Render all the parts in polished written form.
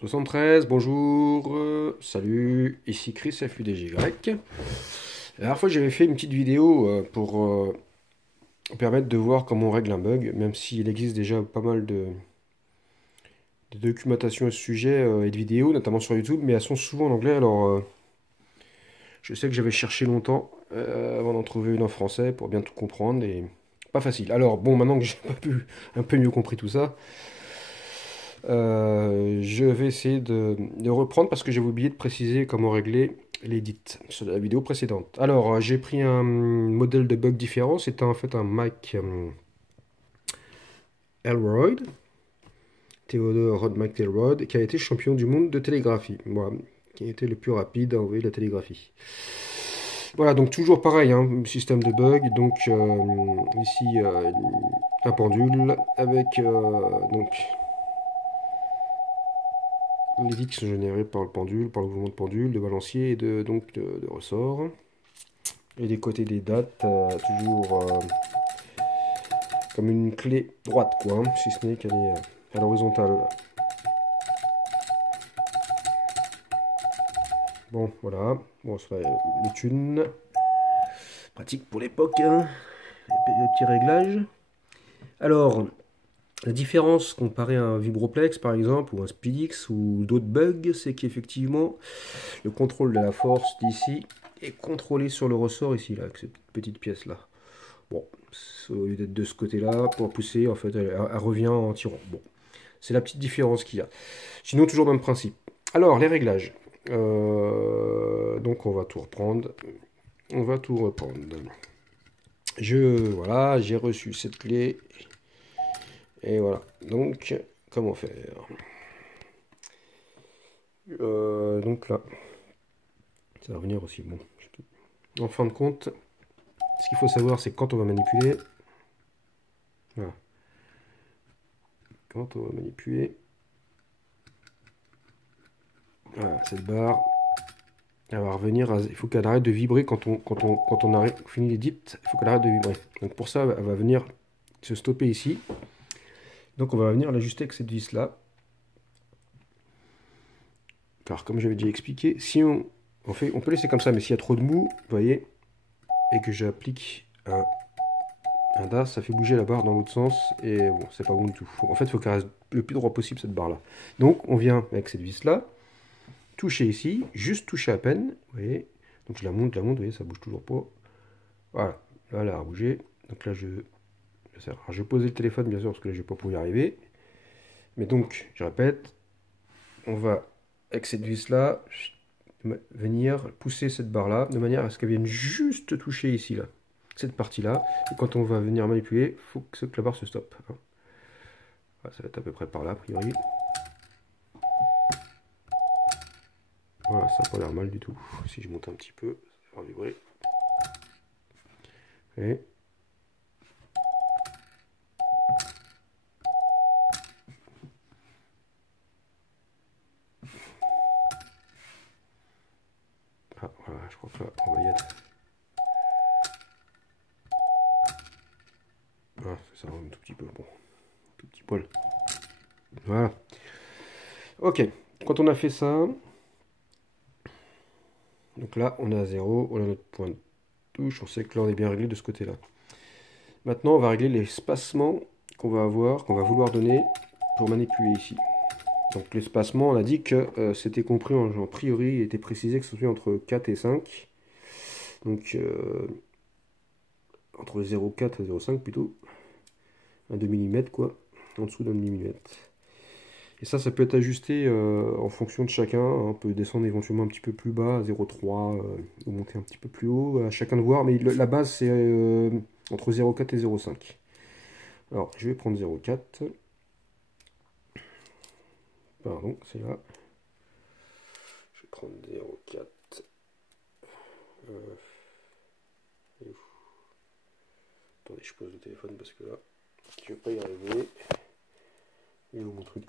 73, bonjour, salut, ici Chris FUDGY. La dernière fois j'avais fait une petite vidéo pour permettre de voir comment on règle un bug, même s'il existe déjà pas mal de documentation à ce sujet et de vidéos, notamment sur YouTube, mais elles sont souvent en anglais, alors je sais que j'avais cherché longtemps avant d'en trouver une en français pour bien tout comprendre, et pas facile. Alors bon, maintenant que j'ai un peu mieux compris tout ça, je vais essayer de reprendre parce que j'avais oublié de préciser comment régler l'edit sur la vidéo précédente. Alors, j'ai pris un modèle de bug différent. C'était en fait un Mac Elroyd, Theodore Rod Mac Elroyd, qui a été champion du monde de télégraphie. Voilà, qui a été le plus rapide à envoyer la télégraphie. Voilà, donc toujours pareil, hein, système de bug. Donc ici, un pendule avec donc les bits qui sont générés par le pendule, par le mouvement de pendule, de balancier et de ressort. Et des côtés des dates, toujours comme une clé droite, quoi, hein, si ce n'est qu'elle est à l'horizontale. Bon, voilà. Bon, ça va, le thune. Pratique pour l'époque, hein. Les petits réglages. Alors, la différence comparée à un Vibroplex, par exemple, ou un Speedix, ou d'autres bugs, c'est qu'effectivement, le contrôle de la force d'ici est contrôlé sur le ressort ici, là, avec cette petite pièce-là. Bon, au lieu d'être de ce côté-là, pour pousser, en fait, elle revient en tirant. Bon, c'est la petite différence qu'il y a. Sinon, toujours le même principe. Alors, les réglages. Donc, on va tout reprendre. On va tout reprendre. Voilà, j'ai reçu cette clé. Et voilà. Donc, comment faire? Donc là, ça va revenir aussi. Bon, en fin de compte, ce qu'il faut savoir, c'est que quand on va manipuler, voilà, quand on va manipuler, voilà, cette barre, elle va revenir, il faut qu'elle arrête de vibrer quand on a fini les dips, il faut qu'elle arrête de vibrer. Donc pour ça, elle va venir se stopper ici. Donc on va venir l'ajuster avec cette vis là. Car comme j'avais déjà expliqué, si on peut laisser comme ça, mais s'il y a trop de mou, vous voyez, et que j'applique un DAS, ça fait bouger la barre dans l'autre sens, et bon, c'est pas bon du tout. En fait, il faut qu'elle reste le plus droit possible cette barre là. Donc on vient avec cette vis là, toucher ici, juste toucher à peine, vous voyez. Donc je la monte, vous voyez, ça bouge toujours pas. Voilà, là, elle a bougé. Donc là, alors, je vais poser le téléphone, bien sûr, parce que là, je vais pas pouvoir y arriver. Mais donc, je répète, on va, avec cette vis-là, venir pousser cette barre-là, de manière à ce qu'elle vienne juste toucher ici, là, cette partie-là. Et quand on va venir manipuler, il faut que la barre se stoppe. Hein. Voilà, ça va être à peu près par là, a priori. Voilà, ça n'a pas l'air mal du tout. Si je monte un petit peu, ça va vibrer. Et ah, voilà, je crois que là, on va y être. Ah, ça va un tout petit peu, bon, un tout petit poil. Voilà. Ok, quand on a fait ça, donc là, on est à 0, on a notre point de touche, on sait que là, on est bien réglé de ce côté-là. Maintenant, on va régler l'espacement qu'on va avoir, qu'on va vouloir donner pour manipuler ici. Donc l'espacement, on a dit que c'était compris en priori, il était précisé que ce soit entre 4 et 5. Donc entre 0,4 et 0,5 plutôt. Un demi-millimètre quoi, en dessous d'un millimètre. Et ça peut être ajusté en fonction de chacun. On peut descendre éventuellement un petit peu plus bas, à 0,3, ou monter un petit peu plus haut, à chacun de voir. Mais la base, c'est entre 0,4 et 0,5. Alors, je vais prendre 0,4. Pardon, c'est là. Je vais prendre 0,4. Attendez, je pose le téléphone parce que là, je ne vais pas y arriver. Il est où mon truc?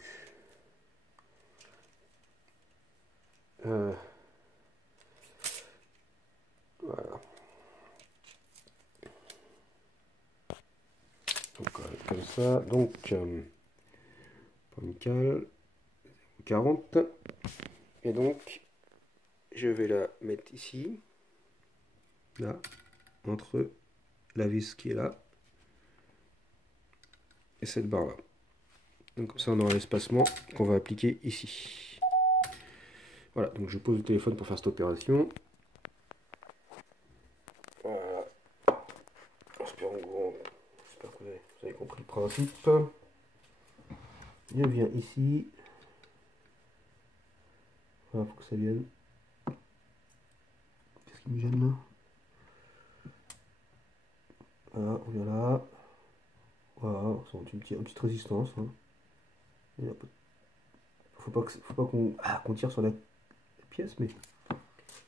Voilà. Donc, comme ça. Donc, amical. 40. Et donc, je vais la mettre ici, là, entre la vis qui est là et cette barre là. Donc comme ça on aura l'espacement qu'on va appliquer ici. Voilà, donc je pose le téléphone pour faire cette opération. Voilà. J'espère que vous avez compris le principe. Je viens ici. Voilà, faut que ça vienne. Qu'est-ce qui me gêne là? Voilà, on vient là. Voilà, c'est une petite résistance. Hein. Faut pas qu'on tire sur la pièce, mais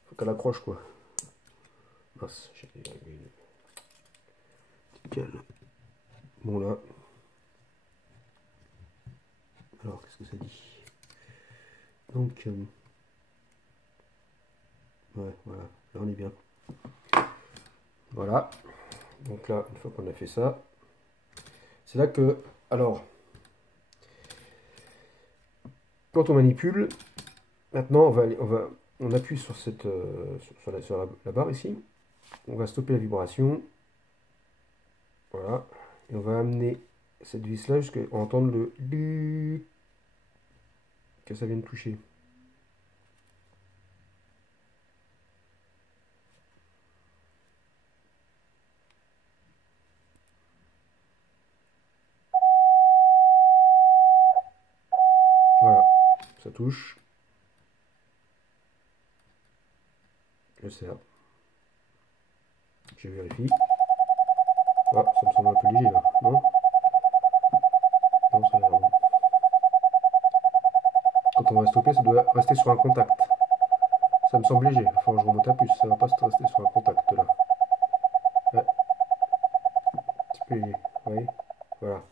faut qu'elle accroche quoi. Mince, j'ai une petite cale. Bon là. Alors, qu'est-ce que ça dit? Donc, ouais, voilà, là on est bien. Voilà. Donc là, une fois qu'on a fait ça, c'est là que, alors, quand on manipule, maintenant on appuie sur cette, sur la barre ici. On va stopper la vibration. Voilà. Et on va amener cette vis là jusqu'à entendre le que ça vienne toucher. Voilà, ça touche. Je serre. Je vérifie. Ah, ça me semble un peu léger là, non? Non, ça a l'air bon. Quand on va stopper, ça doit rester sur un contact. Ça me semble léger. Enfin, je remonte à plus. Ça va pas rester sur un contact là. Ouais. Un petit peu léger. Oui. Voilà.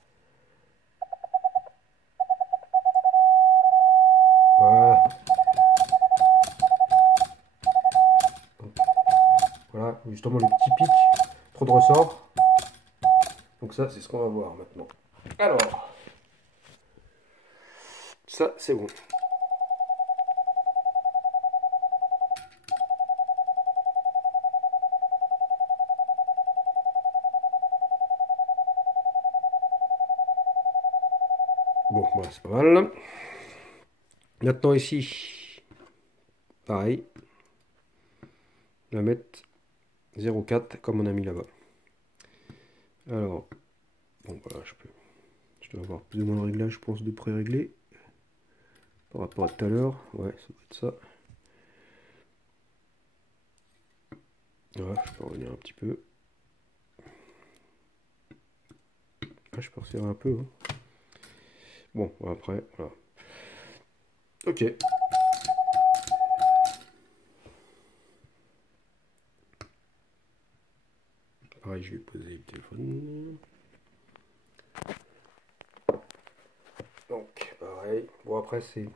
Voilà. Donc, voilà. Justement, le petit pic. Trop de ressort. Donc ça, c'est ce qu'on va voir maintenant. Alors. Ça, c'est bon. Bon, voilà, c'est pas mal. Maintenant ici, pareil. On va mettre 0,4 comme on a mis là-bas. Alors, bon voilà, je dois avoir plus ou moins de réglage, je pense, de pré-réglé. Par rapport à tout à l'heure. Ouais, ça doit être ça. Voilà, je peux revenir un petit peu. Ah, je peux resserrer un peu. Hein. Bon, après, voilà. Ok. Pareil, je vais poser le téléphone. Donc, pareil. Bon, après, c'est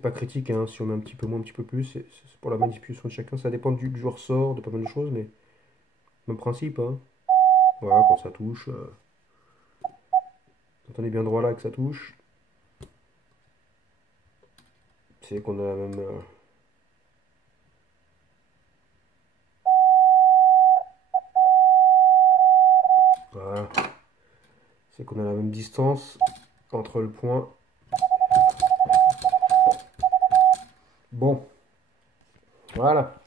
pas critique, hein. Si on met un petit peu moins, un petit peu plus, c'est pour la manipulation de chacun. Ça dépend du ressort, de pas mal de choses, mais même principe, hein. Voilà, quand ça touche. Quand on est bien droit là que ça touche, c'est qu'on a la même. Voilà. C'est qu'on a la même distance entre le point. Bon. Voilà.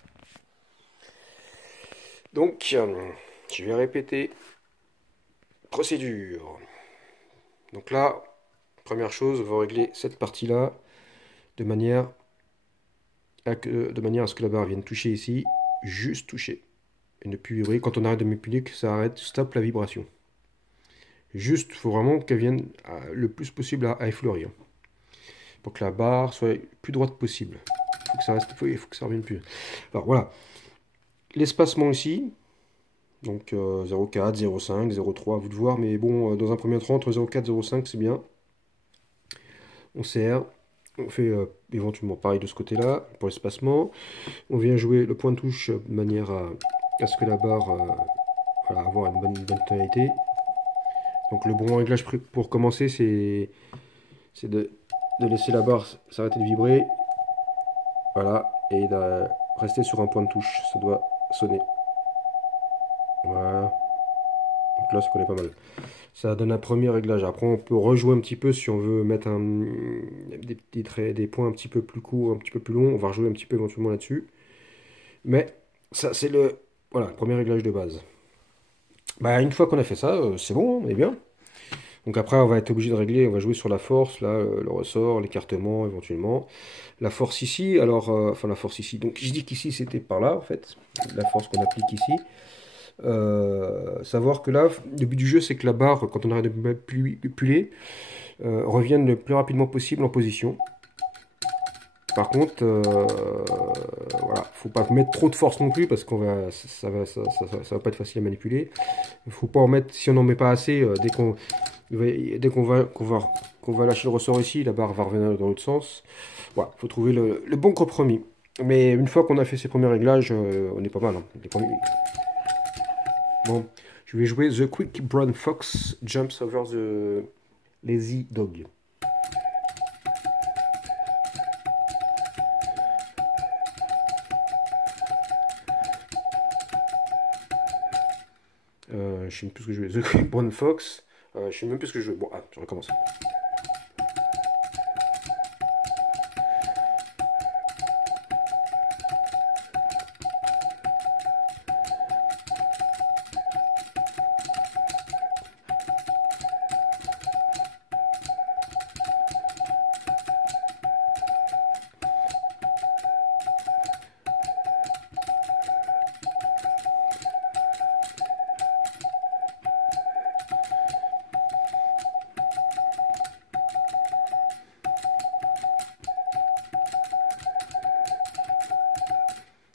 Donc, je vais répéter. Procédure. Donc là, première chose, on va régler cette partie-là de manière à ce que la barre vienne toucher ici, juste toucher. Et ne plus vibrer. Quand on arrête de manipuler, que ça arrête, stoppe la vibration. Juste, il faut vraiment qu'elle vienne le plus possible à effleurer. Pour que la barre soit le plus droite possible. Il faut que ça reste, il faut que ça revienne plus. Alors voilà. L'espacement ici. Donc 0,4, 0,5, 0,3, à vous de voir. Mais bon, dans un premier temps, entre 0,4 et 0,5, c'est bien. On serre. On fait éventuellement pareil de ce côté-là pour l'espacement. On vient jouer le point de touche de manière à ce que la barre voilà, avoir une bonne tonalité. Donc le bon réglage pour commencer, c'est de de laisser la barre s'arrêter de vibrer. Voilà, et de rester sur un point de touche, ça doit sonner. Voilà. Donc là, ça connaît pas mal. Ça donne un premier réglage. Après, on peut rejouer un petit peu si on veut mettre des points un petit peu plus courts, un petit peu plus longs. On va rejouer un petit peu éventuellement là-dessus. Mais ça, c'est le premier réglage de base. Bah, une fois qu'on a fait ça, c'est bon, on est bien. Donc après, on va être obligé de régler, on va jouer sur la force, là, le ressort, l'écartement éventuellement. La force ici, alors, enfin la force ici. Donc je dis qu'ici c'était par là en fait, la force qu'on applique ici. Savoir que là, le but du jeu, c'est que la barre, quand on arrête de manipuler, revienne le plus rapidement possible en position. Par contre, voilà, faut pas mettre trop de force non plus parce ça va pas être facile à manipuler. Il faut pas en mettre, si on n'en met pas assez, dès qu'on va lâcher le ressort ici, la barre va revenir dans l'autre sens. Voilà, faut trouver le bon compromis. Mais une fois qu'on a fait ces premiers réglages, on est pas mal. Hein. Bon, je vais jouer The Quick Brown Fox Jumps Over the Lazy Dog. Je sais même plus ce que je vais. The Quick Brown Fox. Je sais même plus ce que je veux. Bon, je recommence.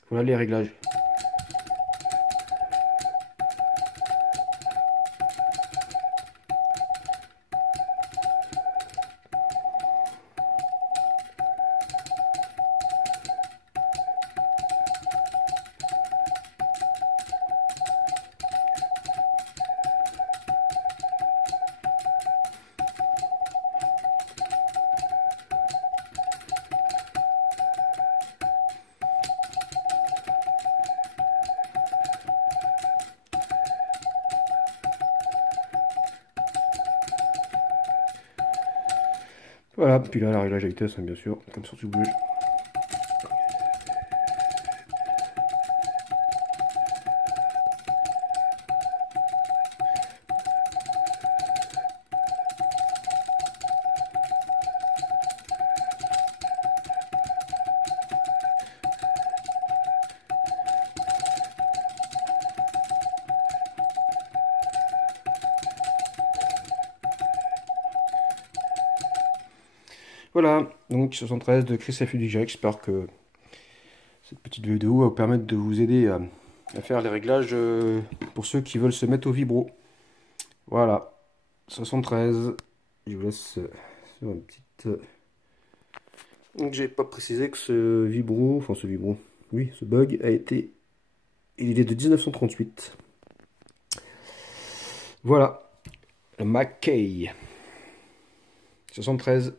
Voilà les réglages. Voilà, puis là, la réglage à vitesse, hein, bien sûr, comme sur du bouge. Voilà, donc 73 de Chris FUDJ. J'espère que cette petite vidéo va vous permettre de vous aider à faire les réglages pour ceux qui veulent se mettre au vibro. Voilà, 73. Je vous laisse sur une petite. Donc j'ai pas précisé que ce vibro, oui, ce bug a été. Il est de 1938. Voilà, le Mackay 73.